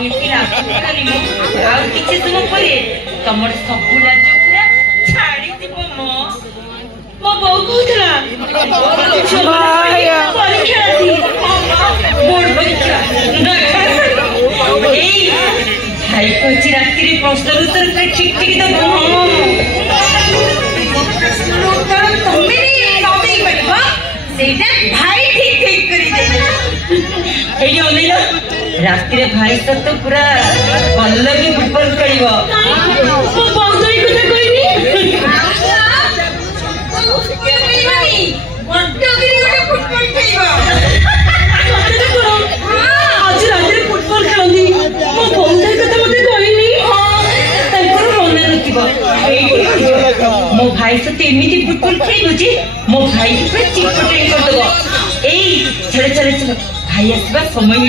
किसी समय पर तुम सब लाज छाड़ी दीब मो मो बो कहला परीक्षा बोर्ड परीक्षा भाई कह राति प्रश्न उत्तर ठीक ठीक दब भाई ठीक ठीक कर राति भाई तो पूरा पल्लवी फुटबॉल खेल मो भाई सहित एमती फुटबॉल खेलुची मो भाई चिपटेन करदेव चल चल चल भाई आसवा समय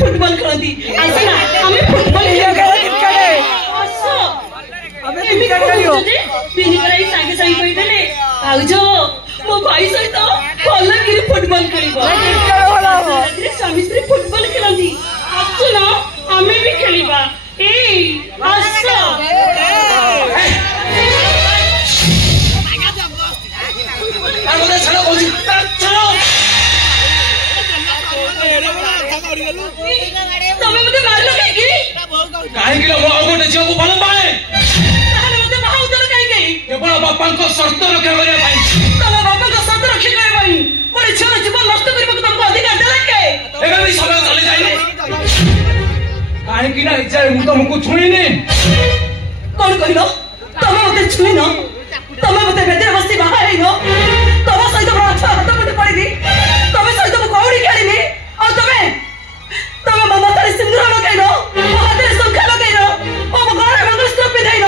फुटबॉल खेलती सागे सागे कहीदेले भाउज मो भाई सहित भलगिरी फुटबॉल खेल स्वामी स्त्री फुटबॉल खेलती आसुन आम भी खेलवा तमें मते मारलो कहीं गोटे झील को भल पाए केवल बापा शर्त रक्षा करने तुम बापा शर्त रक्षा करने गोटे झील जीवन नष्ट करने तुमको अधिकार देला के समय चली जाए कहीं तुमको छुईनी कौन कहल तुम मत छुईन तुम मत बेदर बस बाहर तुम सहित हाथ मुठे पड़ी तुम सहित कौड़ी खेली और तुम मो मत सिंदूर लगे मो हाथ में शंखा लगे मो घर मंगलसूत्र पिंधाई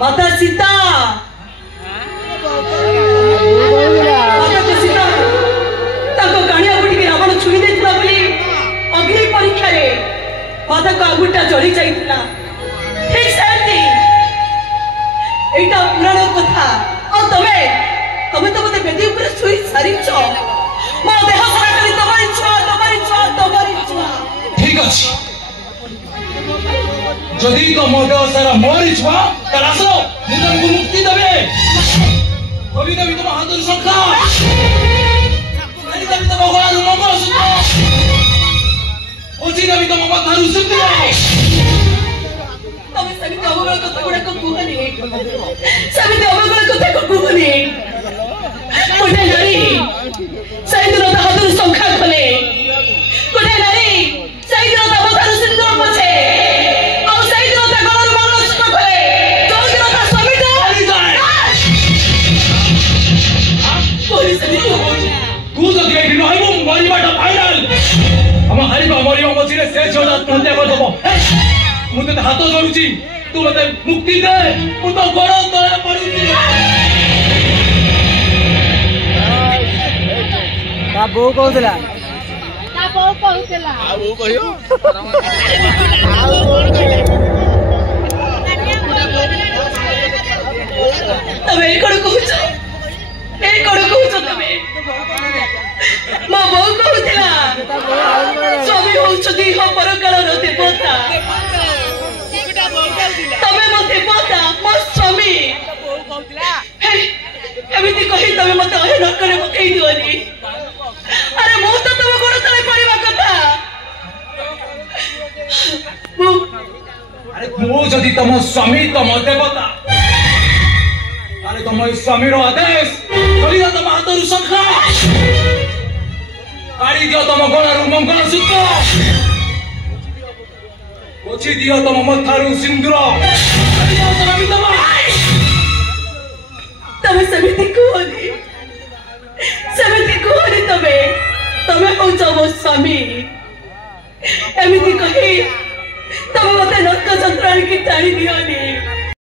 माता सीता माता को सीता ताको कानिया गुटी रावण छुई देथिला बोली अग्नि परीक्षा रे माता को आगुटा जली जाइथिला ठीक सेमती एटा पुराण कथा और तमे तो मते बेदी ऊपर छुई सारिछ मो देह सारा करी तुम्हारी छुआ ठीक अछि जदि तो मो देह सारा मोरी छुआ त आसो मु तुमको मुक्ति देबे होली देबी तुम हाथर संखा नहीं देबी तुम गळा मंगल सूत्र ओची देबी तुम माथारु सिंदूर तमे सभी अवगण कथा गुडा को कुहनी सभी अवगण कथा को कुहनी कोठे नारी सैदिन ता हाथर संखा खोले कोठे नारी सैदिन ता माथारु सिंदूर पछे और सैदिन ता गळा मंगल सूत्र खोले जोदिन ता स्वामीटा हरि जाए कोई सभी तू जदि एठी रहबो मरिबाटा फाइनल हम हरिबा मरियो मछिरे शेष हो जात हत्या कर दबो मु ते हाथ जोडुची तू मते मुक्ति दे मु तो गोड़ तळे पडुची ता बो कहउतला आ बो कहियो तमे कोड कहउछ तमे मा बो कहउतला स्वामी होउछदी हो परकाल रो देवता तमे मते पता मो स्वामी एमिति कहि तमे मते अहे नकरे पकई दिवनी अरे मो तो तम गोड़ तळे पड़िबा कथा अरे तू जदि तम स्वामी तम देवता अरे तम स्वामी रो आदेश करी तम हाथरु संखा काढ़ी दियो तम गळारु मंगल सूत्र ओछि दियो तम मथारु सिंदूर तमे समिति कोहनी तमे होउछ मो स्वामी एमिति कहि तमे मते नरक जंत्राणी की टाणी दियोनी